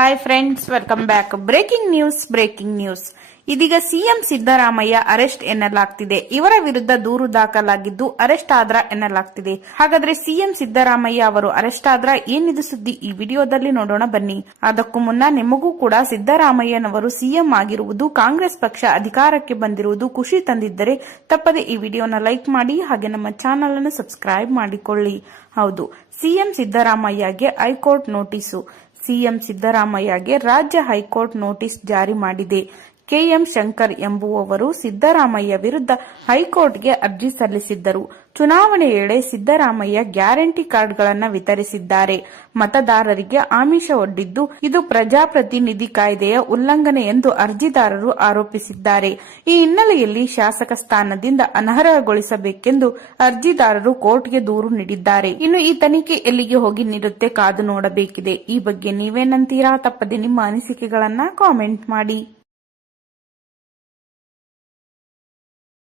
Hi friends welcome back breaking news breaking news ಇದೀಗ CM Siddaramaiah arrest ಎನ್ನಲಾಗ್ತಿದೆ. ಇವರ ವಿರುದ್ಧ ದೂರು ದಾಖಲಾಗಿದ್ದು ಅರೆಸ್ಟ್ ಆದ್ರ ಎನ್ನಲಾಗ್ತಿದೆ. ಹಾಗಾದ್ರೆ ಸಿಎಂ ಸಿದ್ದರಾಮಯ್ಯ ಅವರು ಅರೆಸ್ಟ್ ಆದ್ರ ಏನಿದು ಸುದ್ದಿ? ಈ ವಿಡಿಯೋದಲ್ಲಿ ನೋಡೋಣ ಬನ್ನಿ. ಅದಕ್ಕೂ ಮುನ್ನ ನಿಮಗೂ ಕೂಡ ಸಿದ್ದರಾಮಯ್ಯನವರು ಸಿಎಂ ಆಗಿರುವುದು, ಕಾಂಗ್ರೆಸ್ ಪಕ್ಷ ಅಧಿಕಾರಕ್ಕೆ ಬಂದಿರುವುದು ಖುಷಿ ತಂದಿದ್ದರೆ ತಪ್ಪದೆ ಈ ವಿಡಿಯೋನ ಲೈಕ್ ಮಾಡಿ, ಹಾಗೆ ನಮ್ಮ ಚಾನೆಲ್ ಅನ್ನು ಸಬ್ಸ್ಕ್ರೈಬ್ ಮಾಡಿಕೊಳ್ಳಿ. ಹೌದು, ಸಿಎಂ ಸಿದ್ದರಾಮಯ್ಯಗೆ ಹೈಕೋರ್ಟ್ ನೋಟಿಸು. ಸಿಎಂ ಸಿದ್ದರಾಮಯ್ಯಗೆ ರಾಜ್ಯ ಹೈಕೋರ್ಟ್ ನೋಟಿಸ್ ಜಾರಿ ಮಾಡಿದೆ ಕೆಎಂ ಶಂಕರ್ ಎಂಬುವವರು ಸಿದ್ದರಾಮಯ್ಯ ವಿರುದ್ಧ ಹೈಕೋರ್ಟ್ಗೆ ಅರ್ಜಿ ಸಲ್ಲಿಸಿದ್ದರು. ಚುನಾವಣೆ ವೇಳೆ ಸಿದ್ದರಾಮಯ್ಯ ಗ್ಯಾರಂಟಿ ಕಾರ್ಡ್ಗಳನ್ನು ವಿತರಿಸಿದ್ದಾರೆ. ಮತದಾರರಿಗೆ ಆಮಿಷ ಒಡ್ಡಿದ್ದು, ಇದು ಪ್ರಜಾಪ್ರತಿನಿಧಿ ಕಾಯ್ದೆಯ ಉಲ್ಲಂಘನೆ ಎಂದು ಅರ್ಜಿದಾರರು ಆರೋಪಿಸಿದ್ದಾರೆ. ಈ ಹಿನ್ನೆಲೆಯಲ್ಲಿ ಶಾಸಕ ಸ್ಥಾನದಿಂದ ಅನರ್ಹಗೊಳಿಸಬೇಕೆಂದು ಅರ್ಜಿದಾರರು ಕೋರ್ಟ್ಗೆ ದೂರು ನೀಡಿದ್ದಾರೆ. ಇನ್ನು ಈ ತನಿಖೆ ಎಲ್ಲಿಗೆ ಹೋಗಿ ನಿರುತ್ತೆ ಕಾದು ನೋಡಬೇಕಿದೆ. ಈ ಬಗ್ಗೆ ನೀವೇನಂತೀರಾ? ತಪ್ಪದೆ ನಿಮ್ಮ ಅನಿಸಿಕೆಗಳನ್ನ ಕಾಮೆಂಟ್ ಮಾಡಿ.